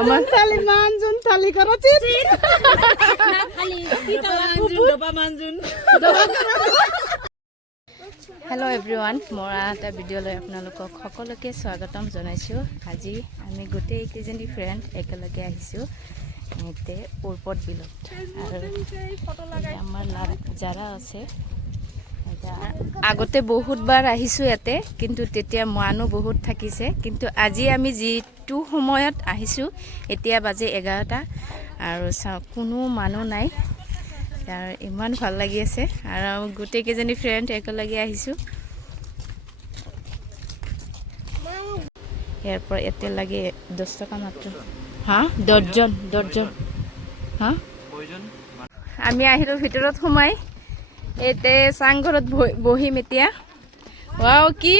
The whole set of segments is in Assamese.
আমাৰ থালি মানজুন থালি কৰো চিত না থালি ডবা মানজুন হেল্ল' এভৰিৱান মৰা এটা ভিডিঅ' লৈ আপোনালোকক সকলোকে স্বাগতম জনাইছোঁ। আজি আমি গোটেইকেইজনী ফ্ৰেণ্ড একেলগে আহিছোঁ ইয়াতে উৰ্পদবিলত আৰু আমাৰ যাৰা আছে আগতে বহুতবাৰ আহিছোঁ ইয়াতে, কিন্তু তেতিয়া মানুহ বহুত থাকিছে। কিন্তু আজি আমি যিটো সময়ত আহিছোঁ এতিয়া বাজে 11টা আৰু কোনো মানুহ নাই। আৰু ইমান ভাল লাগি আছে আৰু গোটেইকেইজনী ফ্ৰেণ্ড একেলগে আহিছোঁ। ইয়াৰ পৰা ইয়াতে লাগে 10 টকা মাত্ৰ। হা 10জন হা আমি আহিলোঁ ভিতৰত সোমাই। এতে চাংঘৰত বহিম এতিয়া। ৱাও কি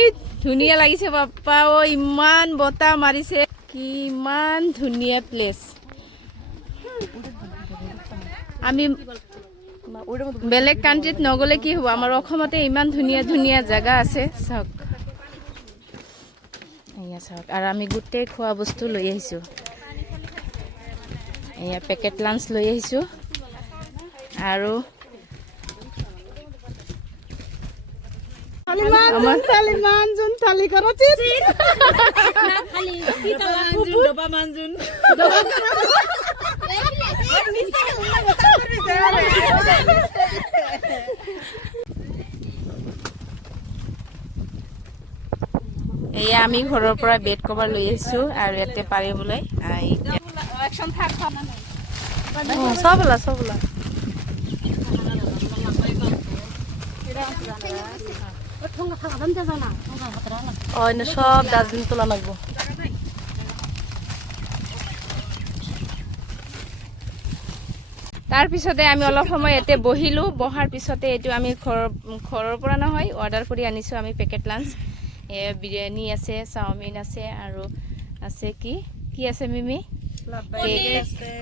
ধুনীয়া লাগিছে বাপ্পা, ও ইমান বতাহ মাৰিছে, কিমান ধুনীয়া প্লেচ। আমি বেলেগ কাণ্ট্ৰিত নগ'লে কি হ'ব, আমাৰ অসমতে ইমান ধুনীয়া ধুনীয়া জেগা আছে। চাওক এয়া চাওক, আৰু আমি গোটেই খোৱা বস্তু লৈ আহিছোঁ। এয়া পেকেট লাঞ্চ লৈ আহিছোঁ আৰু আমার থালি মানজুন থালি করো চিত না থালি কি তালা মানজুন ডবা মানজুন ডবা করো নিচে এই আমি ঘৰৰ পৰা বেড কভাৰ লৈ আহিছোঁ আৰু ইয়াতে পাৰিবলৈ একশন থাক সবলা সব ডাস্টবিন তোলা লাগবো। তাৰপিছতে আমি অলপ সময় ইয়াতে বহিলোঁ। বহাৰ পিছতে এইটো আমি ঘৰৰ পৰা নহয় অৰ্ডাৰ কৰি আনিছোঁ আমি পেকেট লাঞ্চ। বিৰিয়ানী আছে, চাওমিন আছে আৰু আছে কি আছে মিমি,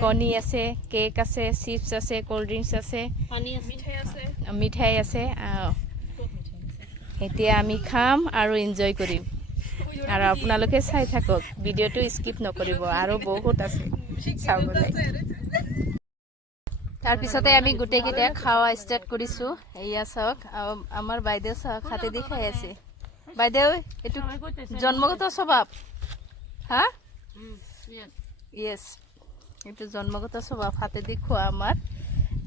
কণী আছে, কেক আছে, চিপছ আছে, কোল্ড ড্ৰিংকছ আছে, মিঠাই আছে। এতিয়া আমি খাম আৰু এনজয় কৰিম আৰু আপোনালোকে চাই থাকক, ভিডিঅ'টো স্কিপ নকৰিব, আৰু বহুত আছে চাবলৈ। তাৰপিছতে আমি গোটেইকেইটা খাওয়া ষ্টাৰ্ট কৰিছোঁ। এয়া চাওক, আমাৰ বাইদেউ চাওক হাতেদি খাই আছে। বাইদেউ এইটো জন্মগত স্বভাৱ। হা ইয়েছ, এইটো জন্মগত স্বভাৱ, হাতেদি খোৱা। আমাৰ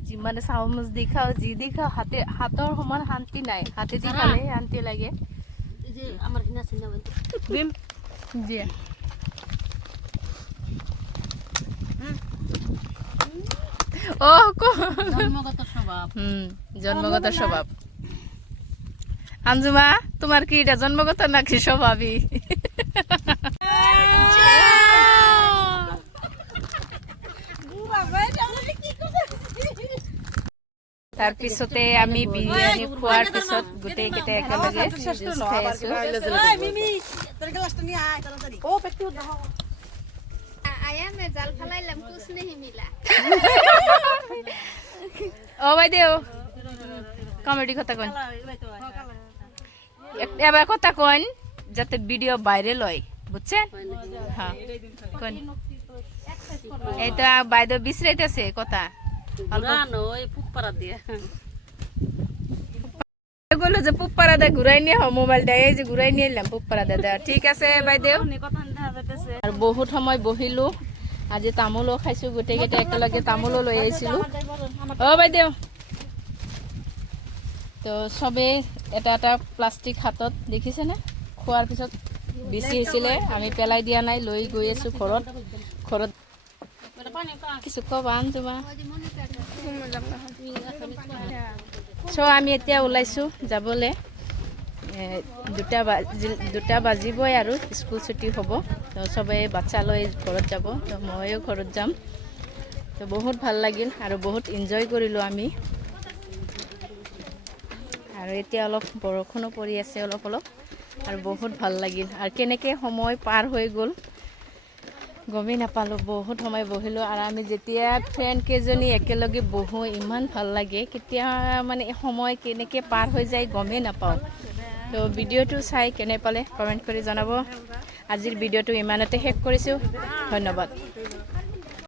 যিমানে চামুচ দি খাওঁ, যি দি খাওঁ, হাতৰ সমান শান্তি নাই। হাতেদি খালে শান্তি লাগে। জন্মগত স্বভাৱ। আঞ্জুমা তোমাৰ কি এটা জন্মগত নাকি স্বভাবই? তাৰপিছতে আমি বিৰিয়ানী খোৱাৰ পিছত গোটেইকেইটা একেলগে জুচ খাই আছোঁ। ও বাইদেউ কমেডি কথা কন, এবার কথা কন যাতে ভিডিও ভাইরাল হয়, বুঝছেন? হ্যাঁ কোন এই তো বাইদেউ বিশ্রাইতেছে কথা বললো যে পুপ্পারা দা ঘুরাই নিয়ে মোবাইলটা, এই যে ঘুরাই নিয়ে এলাম পুপ্পারা দাদা। ঠিক আছে বাইদেউ। আর বহুত সময় বহিলো, আজি তামোলও খাইছো, গোটেইকেইটা একেলগে তামোলও লৈ আহিছিলো। ও বাইদেউ তো সবে এটা এটা প্লাষ্টিক হাতত দেখিছে না, খোৱাৰ পিছত বেছি হৈছিলে, আমি পেলাই দিয়া নাই, লৈ গৈ আছো ঘৰত। কিছু কবা তোমাৰ? আমি এতিয়া ওলাইছো যাবলৈ। 2টা বাজিবই আৰু স্কুল ছুটি হ'ব। তো সবে বাচ্চা লৈ ঘৰত যাব, তো ময়ো ঘৰত যাম। তো বহুত ভাল লাগিল আৰু বহুত এনজয় কৰিলোঁ আমি। আৰু এতিয়া অলপ বৰষুণো পৰি আছে অলপ আৰু বহুত ভাল লাগিল। আৰু কেনেকৈ সময় পাৰ হৈ গ'ল গমেই নাপালোঁ। বহুত সময় বহিলোঁ আৰু আমি যেতিয়া ফ্ৰেণ্ড কেইজনী একেলগে বহোঁ ইমান ভাল লাগে, কেতিয়া মানে সময় কেনেকৈ পাৰ হৈ যায় গমেই নাপাওঁ। তো ভিডিঅ'টো চাই কেনে পালে কমেণ্ট কৰি জনাব। আজিৰ ভিডিঅ'টো ইমানতে শেষ কৰিছোঁ। ধন্যবাদ।